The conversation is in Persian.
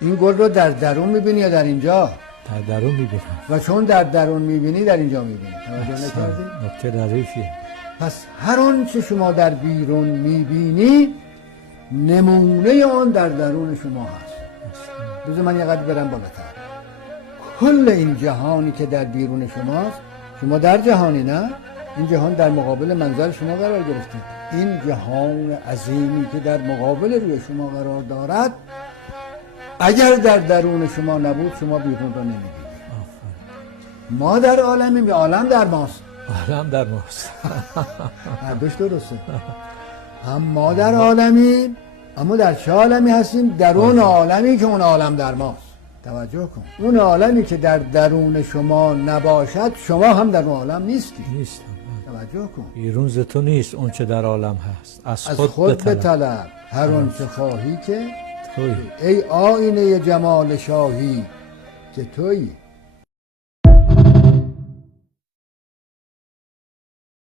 این گل رو در درون میبینی یا در اینجا؟ در درون میبینم. و چون در درون میبینی در اینجا میبینی. توجه نکردی؟ نکته ظریفیه. پس هر آن چه شما در بیرون میبینی نمونه آن در درون شما هست. بذار من یه قدر برم بالاتر. کل این جهانی که در بیرون شماست، شما در جهانی نه؟ این جهان در مقابل منظر شما قرار گرفته. این جهان عظیمی که در مقابل روی شما قرار دارد اگر در درون شما نبود شما بیرون رو نمیدید. ما در عالمیم یا عالم در ماست؟ عالم در ماست. هر دوش درسته. هم ما در عالمیم، اما در چه عالمی هستیم؟ در اون عالمی که اون عالم در ماست. توجه کن. اون عالمی که در درون شما نباشد شما هم در اون عالم نیستی. نیستم. توجه کن. بیرون ز تو نیست اون چه در عالم هست. از خود بطلب هر اون چه خواهی که تویی. ای آینه جمال شاهی که تویی.